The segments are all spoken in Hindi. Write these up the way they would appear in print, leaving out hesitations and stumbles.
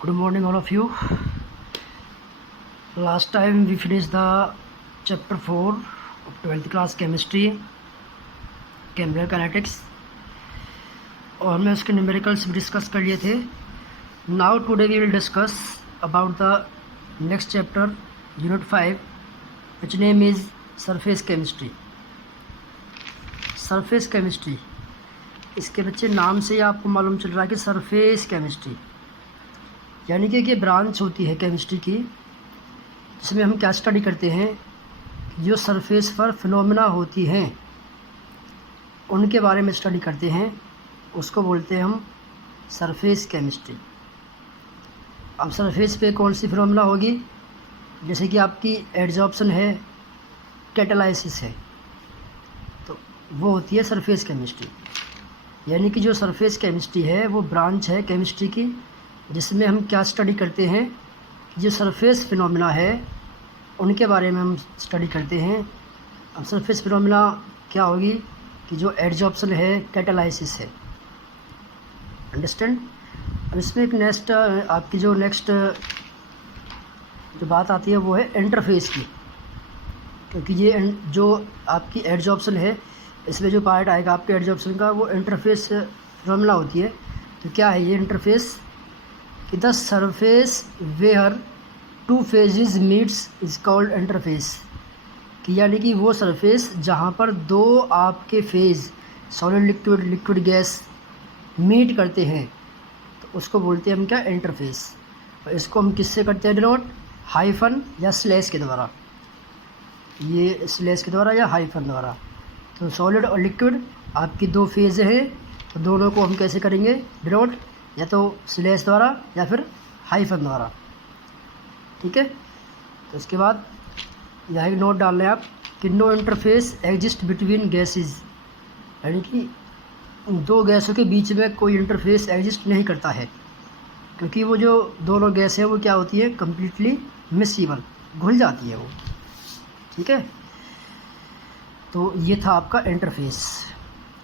Good morning, all of you. Last time we finished the chapter 4 of 12th class chemistry, chemical kinetics, और हमने उसके न्यूमेरिकल्स भी डिस्कस कर लिए थे. Now today we will discuss about the next chapter, unit 5, which name is surface chemistry. Surface chemistry, इसके बच्चे नाम से ही आपको मालूम चल रहा है कि सरफेस केमिस्ट्री यानी कि एक ब्रांच होती है केमिस्ट्री की, जिसमें हम क्या स्टडी करते हैं, जो सरफेस पर फिनोमेना होती हैं उनके बारे में स्टडी करते हैं. उसको बोलते हैं हम सरफेस केमिस्ट्री. अब सरफेस पे कौन सी फिनोमेना होगी, जैसे कि आपकी एडजॉर्प्शन है, कैटालाइसिस है, तो वो होती है सरफेस केमिस्ट्री. यानी कि जो सरफेस केमिस्ट्री है वो ब्रांच है केमिस्ट्री की, जिसमें हम क्या स्टडी करते हैं, जो सरफेस फिनोमेना है उनके बारे में हम स्टडी करते हैं. अब सरफेस फिनोमेना क्या होगी कि जो एडजॉर्प्शन है, कैटालाइसिस है. अंडरस्टैंड. अब इसमें एक आपकी जो नेक्स्ट जो बात आती है वो है इंटरफेस की, क्योंकि ये जो आपकी एडजॉर्प्शन है इसमें जो पार्ट आएगा आपके एडजॉर्प्शन का वो इंटरफेस फिनोमेना होती है. तो क्या है ये इंटरफेस, कि the surface where two phases meets is called interface. कि यानी कि वो सरफेस जहाँ पर दो आपके phase solid liquid liquid gas meet करते हैं तो उसको बोलते हैं हम क्या, इंटरफेस. और इसको हम किससे करते हैं डिनोट, हाइफन या स्लैश के द्वारा. ये स्लैश के द्वारा या हाइफन द्वारा. तो सॉलिड और लिक्विड आपकी दो फेज हैं, तो दोनों को हम कैसे करेंगे डिनोट, या तो स्लैश द्वारा या फिर हाइफन द्वारा. ठीक है. तो इसके बाद यहाँ एक नोट डाल लें आप कि no interface exist between gases, यानी कि दो गैसों के बीच में कोई इंटरफेस एग्जिस्ट नहीं करता है, क्योंकि वो जो दोनों गैस हैं वो क्या होती है, कम्प्लीटली मिक्सिबल, घुल जाती है वो. ठीक है. तो ये था आपका इंटरफेस.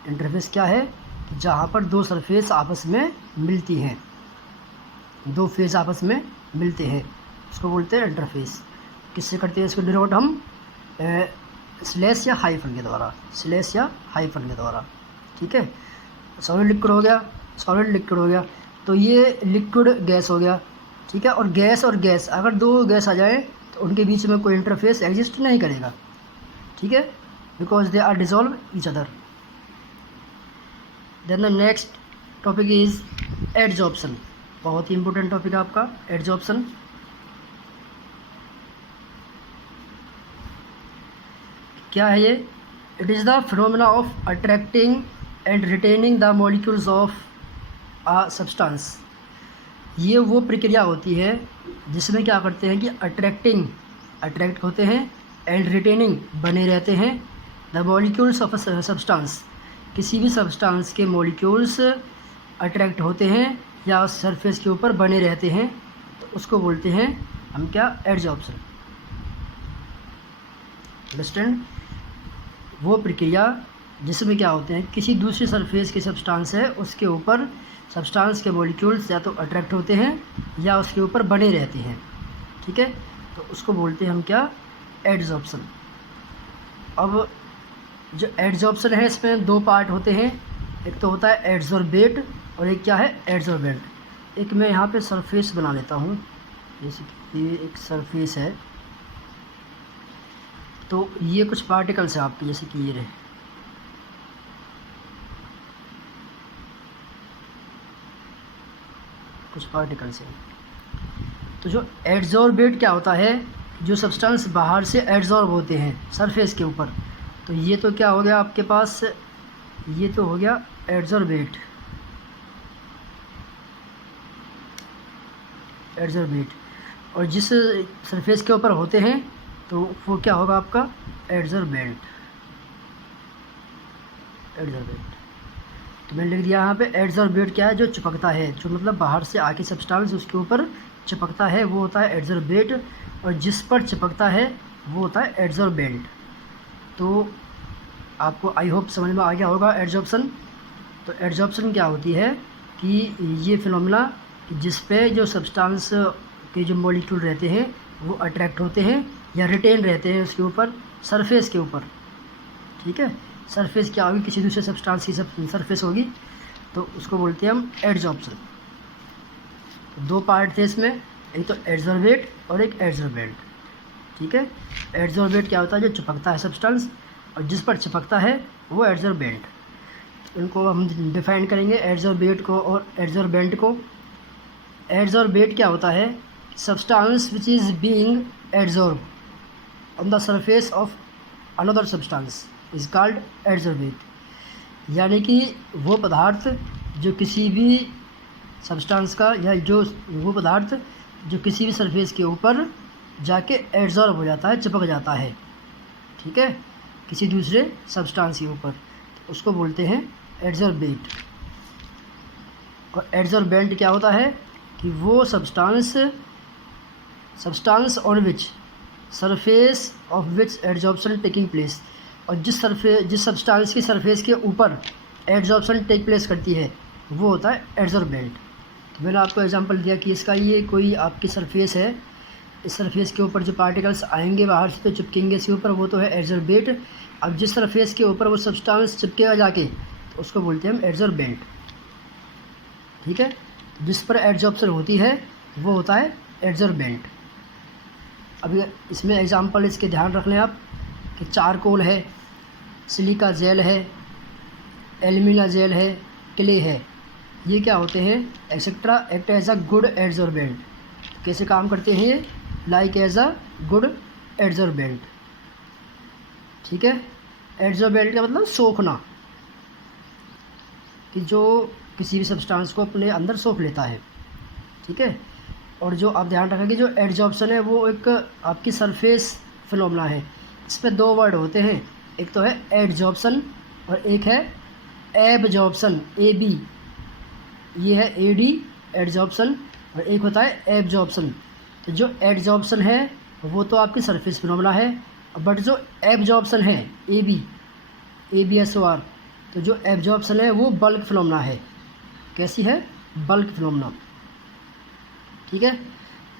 इंटरफेस क्या है, जहाँ पर दो सरफेस आपस में मिलती हैं, दो फेज आपस में मिलते हैं, उसको बोलते हैं इंटरफेस. किससे करते हैं इसको डिनोट हम, स्लैश या हाइफन के द्वारा, स्लैश या हाइफन के द्वारा. ठीक है. सॉलिड लिक्विड हो गया, सॉलिड लिक्विड हो गया, तो ये लिक्विड गैस हो गया. ठीक है. और गैस अगर दो गैस आ जाए तो उनके बीच में कोई इंटरफेस एग्जिस्ट नहीं करेगा. ठीक है, because they are dissolve each other. Then the next topic is adsorption. बहुत ही इंपॉर्टेंट टॉपिक है आपका एडजॉर्प्शन. क्या है ये, it is the phenomena of attracting and retaining the molecules of a substance. ये वो प्रक्रिया होती है जिसमें क्या करते हैं कि अट्रैक्ट होते हैं, एंड रिटेनिंग बने रहते हैं, the molecules of a substance. किसी भी सब्सटेंस के मॉलिक्यूल्स अट्रैक्ट होते हैं या सरफेस के ऊपर बने रहते हैं, तो उसको बोलते हैं हम क्या, एडजॉर्प्शन. अंडरस्टैंड. वो प्रक्रिया जिसमें क्या होते हैं, किसी दूसरी सरफेस की सब्सटेंस है उसके ऊपर सब्सटेंस के मॉलिक्यूल्स या तो अट्रैक्ट होते हैं या उसके ऊपर बने रहते हैं. ठीक है. तो उसको बोलते हैं हम क्या, एडजॉर्प्शन. अब जो एडजॉर्प्शन है इसमें दो पार्ट होते हैं, एक तो होता है एडजॉर्बेट और एक क्या है, एडजॉर्बेंट. एक मैं यहाँ पे सरफेस बना लेता हूँ, जैसे कि ये एक सरफेस है, तो ये कुछ पार्टिकल्स हैं आपके, जैसे कि ये रहे, कुछ पार्टिकल्स हैं. तो जो एडजॉर्बेट क्या होता है, जो सब्सटेंस बाहर से एडजॉर्ब होते हैं सरफेस के ऊपर, तो ये तो क्या हो गया आपके पास, ये तो हो गया एडजॉर्बेट. और जिस सरफेस के ऊपर होते हैं तो वो क्या होगा आपका, एडजॉर्बेंट. तो मैंने लिख दिया यहाँ पे एडजॉर्बेट क्या है, जो चिपकता है, जो मतलब बाहर से आके सब्सटेंस उसके ऊपर चिपकता है वो होता है एडजॉर्बेट, और जिस पर चिपकता है वो होता है एडजॉर्बेंट. तो आपको आई होप समझ में आ गया होगा एडजॉर्प्शन. तो एडजॉर्प्शन क्या होती है कि ये फिनोमेना कि जिस पे जो सब्सटेंस के जो मॉलिक्यूल रहते हैं वो अट्रैक्ट होते हैं या रिटेन रहते हैं उसके ऊपर, सरफेस के ऊपर। ठीक है, सरफेस क्या होगी, किसी दूसरे सब्सटेंस की सरफेस होगी, तो उसको बोलते हैं हम एडजॉर्प्शन। दो पार्ट थे इसमें, एक तो एडजॉर्बेट और एक एडजॉर्बेंट। ठीक है, एडजॉर्बेट क्या होता है, जो चिपकता है सब्सटेंस, और जिस पर चिपकता है वो एडजॉर्बेंट। इनको हम डिफाइन करेंगे, एडजॉर्बेट को और एडजॉर्बेंट को। एडजॉर्बेट क्या होता है, substance which is being adsorb on the surface of another substance is called adsorbate. यानी कि वो पदार्थ जो किसी भी सब्सटेंस का, या जो वो पदार्थ जो किसी भी सरफेस के ऊपर जाके एडजॉर्ब हो जाता है, चिपक जाता है। ठीक है, किसी दूसरे सब्सटेंस के ऊपर, तो उसको बोलते हैं एडजॉर्बेट। और एडजॉर्बेंट क्या होता है कि वो substance on which surface of which adsorption taking place, और जिस सब्सटेंस की सरफेस के ऊपर एडजॉर्प्शन टेक प्लेस करती है वो होता है एडजॉर्बेंट। तो मैंने आपको एग्जांपल दिया कि इसका ये कोई आपकी सरफेस है, इस सरफेस के ऊपर जो पार्टिकल्स आएंगे बाहर से तो चिपकेंगे इसके ऊपर, वो तो है एडजॉर्बेट। अब जिस सरफेस के ऊपर वो सब्सटेंस चिपकेगा जाके, तो उसको बोलते हैं हम एडजॉर्बेंट। ठीक है, जिस पर एडजॉर्प्शन होती है वो होता है एडजॉर्बेंट। अभी इसमें एग्जांपल इसके ध्यान रख लें आप कि चारकोल है, सिलिका जेल है, एल्यूमिना जेल है, क्ले है, ये क्या होते हैं, etcetera, act as a good adsorbent. कैसे काम करते हैं ये, like as a good adsorbent. ठीक है, एडजॉर्बेंट का मतलब सोखना, कि जो किसी भी सब्सटेंस को अपने अंदर सोख लेता है। ठीक है, और जो आप ध्यान रखें कि जो एडजॉर्प्शन है वो एक आपकी सरफेस फिनोमेना है। इसमें दो वर्ड होते हैं, एक तो है एडजॉर्प्शन और एक है एबजॉर्प्शन, AB। ये है AD एडजॉर्प्शन, और एक होता है एबजॉर्प्शन। तो जो एडजॉर्प्शन है वो तो आपकी सरफेस फिनोमेना है, बट जो एबजॉर्प्शन है ABSOR, तो जो एब्जॉर्प्शन है वो बल्क फिनोमेना है। कैसी है, बल्क फिनोमेना। ठीक है,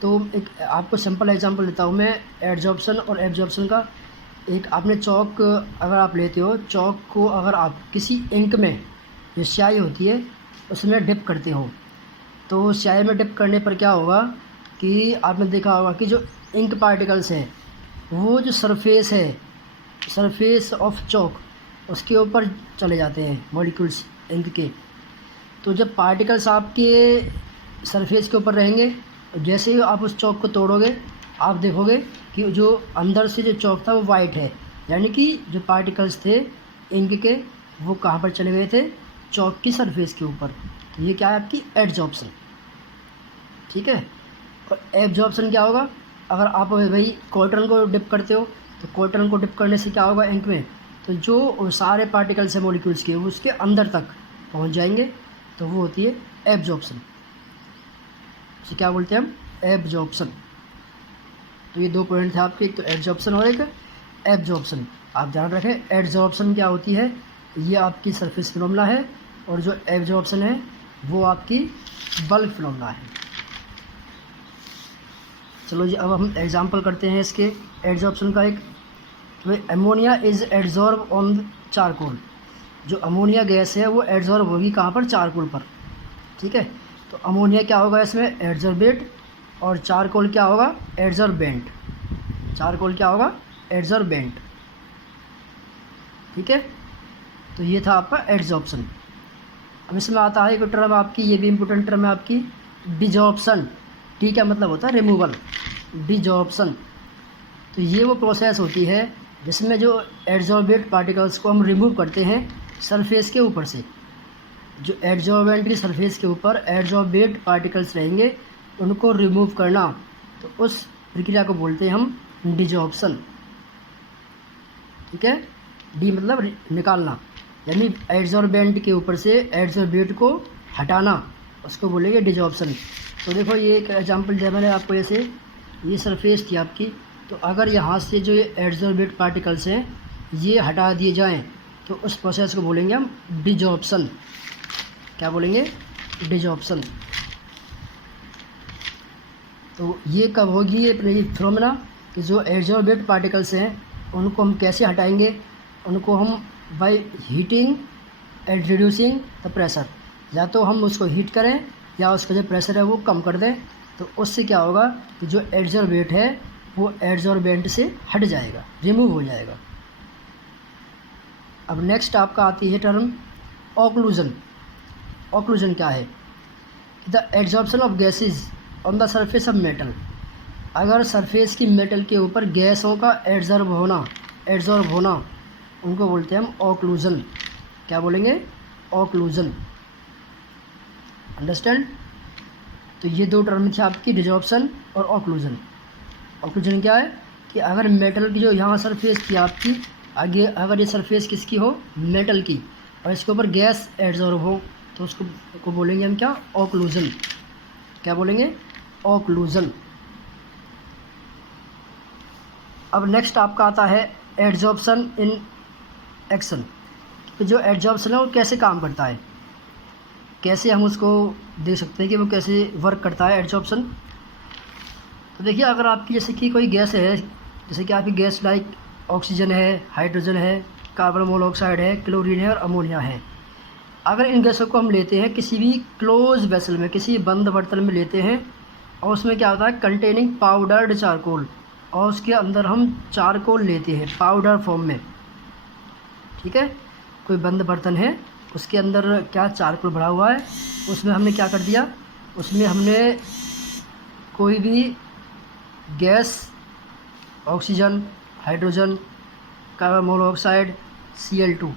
तो एक आपको सिंपल एग्जांपल देता हूँ मैं एडजॉर्प्शन और एब्जॉर्प्शन का। एक आपने चौक अगर आप लेते हो, चौक को अगर आप किसी इंक में, जो स्याही होती है उसमें डिप करते हो, तो स्याही में डिप करने पर क्या होगा कि आपने देखा होगा कि जो इंक पार्टिकल्स हैं वो जो सरफेस है, सरफेस ऑफ चौक, उसके ऊपर चले जाते हैं मॉलिक्यूल्स इंक के। तो जब पार्टिकल्स आपके सरफेस के ऊपर रहेंगे, जैसे ही आप उस चौक को तोड़ोगे आप देखोगे कि जो अंदर से जो चौक था वो वाइट है, यानी कि जो पार्टिकल्स थे इंक के वो कहाँ पर चले गए थे, चौक की सरफेस के ऊपर। तो ये क्या है, आपकी एडजॉर्प्शन। ठीक है, और एब्जॉर्प्शन क्या होगा, अगर आप भाई कॉटन को डिप करते हो, तो कॉटन को डिप करने से क्या होगा इंक में, तो जो सारे पार्टिकल्स हैं मॉलिक्यूल्स के वो उसके अंदर तक पहुंच जाएंगे, तो वो होती है एब्जॉर्प्शन। इसे क्या बोलते हैं हम, एब्जॉर्प्शन। तो ये दो पॉइंट थे आपके, एक तो एब्जॉर्प्शन और एक एब्जॉर्प्शन। आप ध्यान रखें, एब्जॉर्प्शन क्या होती है, ये आपकी सरफेस फिनोमेना है, और जो एब्जॉर्प्शन है वो आपकी बल्क फिनोमेना है। चलो जी, अब हम एग्जांपल करते हैं इसके एब्जॉर्प्शन का एक। तो ammonia is adsorb on charcoal. जो अमोनिया गैस है वो एड्जॉर्ब होगी कहाँ पर, चारकोल पर। ठीक है, तो अमोनिया क्या होगा इसमें, एड्जॉर्बेट, और चारकोल क्या होगा, एड्जॉर्बेंट। चारकोल क्या होगा, एड्जॉर्बेंट। ठीक है, तो ये था आपका एड्जॉर्प्शन। अब इसमें आता है एक टर्म आपकी, ये भी इम्पोर्टेंट टर्म है आपकी, डिजॉर्प्शन। डी का मतलब होता है रिमूवल, डिजॉर्प्शन। तो ये वो प्रोसेस होती है जिसमें जो एड्जॉर्बेट पार्टिकल्स को हम रिमूव करते हैं सरफेस के ऊपर से। जो एड्जॉर्बेंट की सरफेस के ऊपर एड्जॉर्बेट पार्टिकल्स रहेंगे उनको रिमूव करना, तो उस प्रक्रिया को बोलते हैं हम डिजॉर्प्शन। ठीक है, डी मतलब निकालना, यानी एड्जॉर्बेंट के ऊपर से एड्जॉर्बेट को हटाना, उसको बोलेंगे डिजॉर्प्शन। तो देखो ये एक एग्जांपल दिया मैंने आपको, ऐसे ये सरफेस थी आपकी, तो अगर यहाँ से जो ये एड्जॉर्बेट पार्टिकल्स हैं ये हटा दिए जाएं तो उस प्रोसेस को बोलेंगे हम डिजॉर्प्शन। क्या बोलेंगे, डिजॉर्प्शन। तो ये कब होगी ये फिनोमेना कि जो एडजॉर्बेट पार्टिकल्स हैं उनको हम कैसे हटाएंगे, उनको हम by heating and reducing the pressure, या तो हम उसको हीट करें या उसका जो प्रेशर है वो कम कर दें, तो उससे क्या होगा कि जो एडजॉर्बेट है वो एडजॉर्बेंट से हट जाएगा, रिमूव हो जाएगा। अब नेक्स्ट आपका आती है टर्म ऑक्लूजन। ऑक्लूजन क्या है? The adsorption of gases on the surface of metal. अगर सरफेस की मेटल के ऊपर गैसों का एड्जॉर्ब होना उनको बोलते हैं हम ऑक्लूजन। क्या बोलेंगे? ऑक्लूजन। अंडरस्टैंड? तो ये दो टर्म थे आपकी, डिजॉर्प्शन और ऑक्लूजन। ऑक्लूजन क्या है कि अगर मेटल की जो यहाँ सरफेस थी आपकी, आगे अगर ये सरफेस किसकी हो? मेटल की, और इसके ऊपर गैस एड्जॉर्ब हो तो उसको बोलेंगे हम क्या? ऑक्लूजन। क्या बोलेंगे? ऑक्लूजन। अब नेक्स्ट आपका आता है एड्जॉर्प्शन इन एक्शन। तो जो एड्जॉर्प्शन है वो कैसे काम करता है, कैसे हम उसको देख सकते हैं कि वो कैसे वर्क करता है एड्जॉर्प्शन। तो देखिए, अगर आपकी जैसे कि कोई गैस है, जैसे कि आपकी गैस लाइक ऑक्सीजन है, हाइड्रोजन है, कार्बन मोनोऑक्साइड है, क्लोरीन है और अमोनिया है। अगर इन गैसों को हम लेते हैं किसी भी क्लोज वेसल में, किसी बंद बर्तन में लेते हैं, और उसमें क्या होता है? कंटेनिंग पाउडर्ड चारकोल, और उसके अंदर हम चारकोल लेते हैं पाउडर फॉर्म में। ठीक है, कोई बंद बर्तन है, उसके अंदर क्या चारकोल भरा हुआ है, उसमें हमने क्या कर दिया? उसमें हमने कोई भी gas, oxygen, hydrogen, carbon monoxide, Cl2